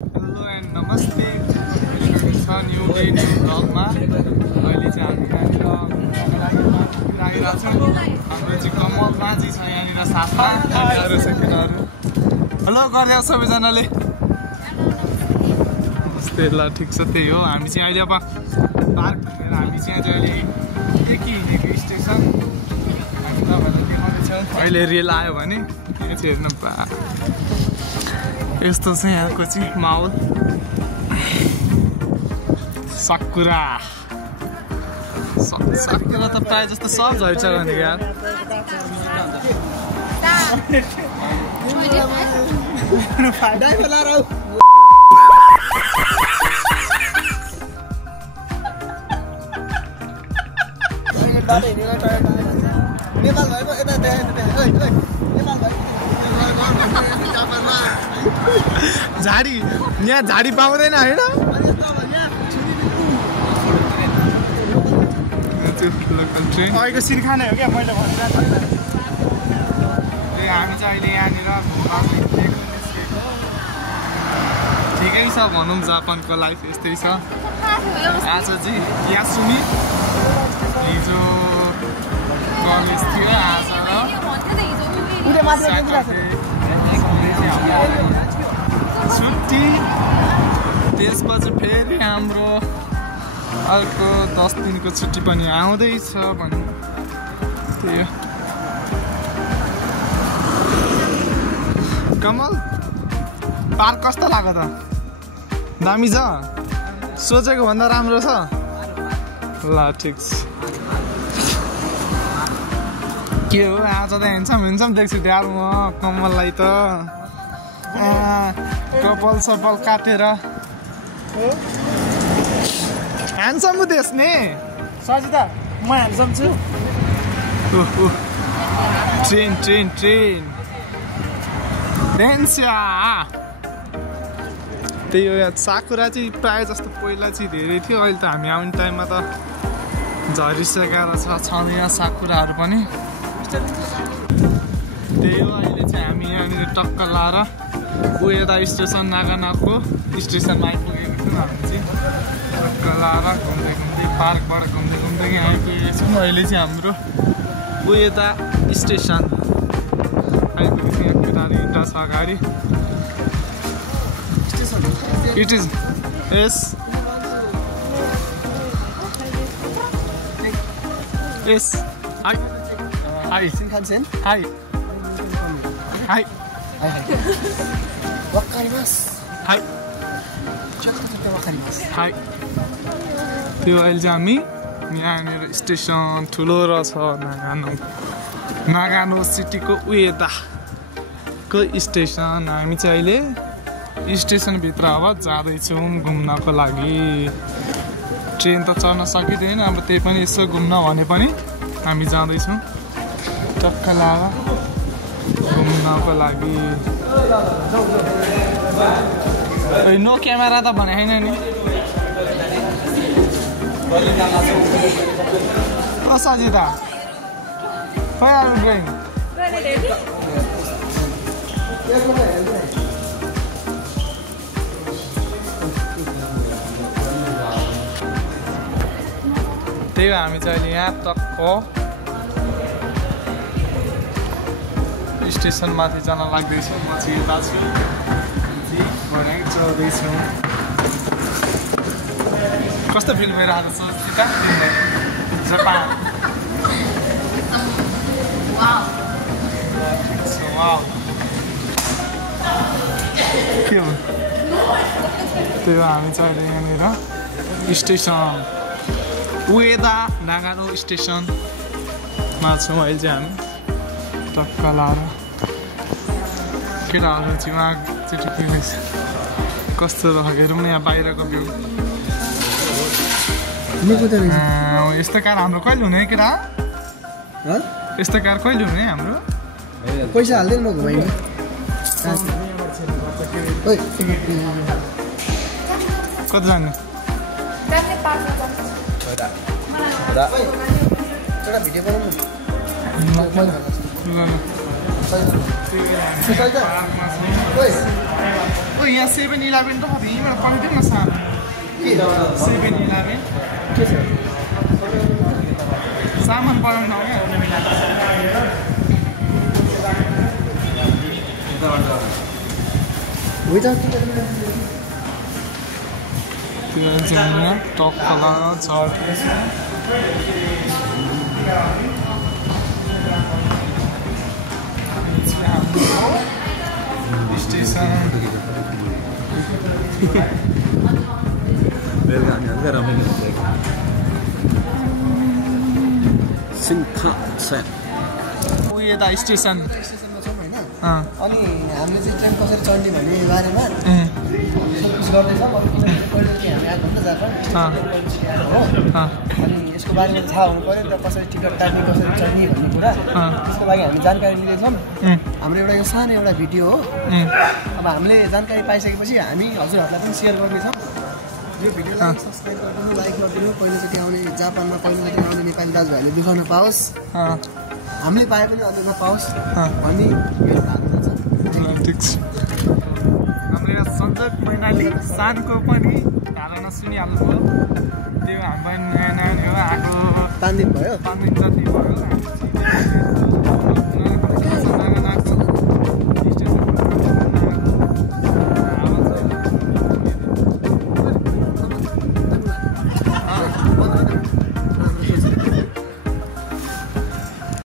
Hello and नमस्ते new day new ब्लगमा अहिले चाहिँ हामी आइरहेको छौँ। हाम्रो चाहिँ कमल माझी छ यहाँनिर साथमा अरू सेकेन्डहरू हेलो गरिदियो सबैजनाले नमस्ते। ल ठिक छ त्यही हो। हामी चाहिँ अहिले अब पार्क घुमेर हामी चाहिँ आज अहिले एकी हिँडेको स्टेसन हामी तपाईँहरूलाई देखाउँदैछौँ। अहिले रेल आयो भने यहाँ चाहिँ हेर्नु यस्तो छ यहाँको चाहिँ माहौल। साकुरा साकुरा त प्रायः जस्तो सब झर्छ भने यार झाडी यहाँ झाडी पाउँदैन होइन। अहिलेको सिरखाने हो क्या मैले भनिरहेको हामी चाहिँ अहिले यहाँनिर ठिकै छ भनौँ। जापानको लाइफ यस्तै छ। आज चाहिँ यासुमी हिजो कलेज थियो आज छुट्टी त्यसपछि फेरि हाम्रो अर्को 10 दिनको छुट्टी पनि आउँदैछ भने त्यही कमल पार्क कस्तो लाग्यो त? दामी छ? सोचेको भन्दा राम्रो छ? ल ठिक छ। के हो आज त हेन्सम देख्छु यार म कमललाई त कपाल सपाल काटेर ह्यान्डसम देख्ने। सजिता म ह्यान्डसम छु। ट्रेन त्यही हो यहाँ साकुरा चाहिँ प्रायः जस्तो पहिला चाहिँ धेरै थियो। अहिले त हामी आउने टाइममा त झरिसकेर छँदैन साकुराहरू पनि। त्यही हो अहिले चाहिँ हामी यहाँनिर टक्क लाएर उयोदा स्टेसन नागानाको स्टेसनमा आइपुगेको छौँ। हामी चाहिँ टक्क लाएर घुम्दै पार्कबाट घुम्दै यहाँ आइपुगेको छौँ। अहिले चाहिँ हाम्रो उयोदा स्टेसन आइपुगेको छ। यहाँ कुराहरू इन्टा छ अगाडि। इट इज यस हाई त्यो अहिले चाहिँ हामी यहाँनिर स्टेसन ठुलो रहेछ नागानो सिटीको उयोदाको स्टेसन। हामी चाहिँ अहिले स्टेसनभित्र अब जाँदैछौँ घुम्नको लागि। ट्रेन त चढ्न सकिँदैन अब त्यही पनि यसो घुम्न भने पनि हामी जाँदैछौँ टक्क लाएर घुम्नको लागि। नो क्यामेरा त भने होइन नि सजिता खै आर गोइङ। त्यही हो हामी चाहिँ अहिले यहाँ टक्क स्टेसनमाथि जान लाग्दैछौँ। म चाहिँ यता छु चढ्दैछौँ। कस्तो फिल भइरहेको छ सीता? जापान के हो? त्यही हो हामी चाहिँ अहिले यहाँनिर स्टेसन उयोदा नागानो स्टेसनमा छौँ। अहिले चाहिँ हामी टक्क लाएर केटाहरू चाहिँ उहाँ चाहिँ ठिकै कस्तो हेरौँ न यहाँ बाहिरको भ्यू। यस्तो कार हाम्रो कहिले हुने केटा? यस्तो कार कहिले हुने हाम्रो? पैसा हाल्दैन म घुमाइदिनु। कति जाने? यहाँ 7-11 त यहीँबाट पठाइदिउँ न सानो 7-11 सामान बनाउन टक खोला छ स्टेसन यता स्टेसन अनि हामीले चाहिँ ट्रेन कसरी चढ्ने भन्ने बारेमा गर्दैछ हामी आएको हो अनि यसको बारेमा थाहा हुनु पऱ्यो नि त कसरी टिकट काट्ने कसरी चढ्ने भन्ने कुरा त्यसको लागि हामी जानकारी लिँदैछौँ हाम्रो एउटा यो सानो एउटा भिडियो हो अब हामीले जानकारी पाइसकेपछि हामी हजुरहरूलाई पनि सेयर गर्नेछौँ यो भिडियोलाई सब्सक्राइब गरिदिनु लाइक गरिदिनु पहिलोचोटि आउने जापानमा पहिलोचोटि आउने नेपाली दाजुभाइले देखाउन पाओस् हामीले पाए पनि अझ नपाओस् भन्ने मेरो धारणा छ ठिक छ हाम्रो सञ्जय मैनाली सानको पनि धारणा सुनिहाल्नुभयो त्यो हाम्रो नयाँ नयाँ आएको 5 दिन भयो 5 दिन जति भयो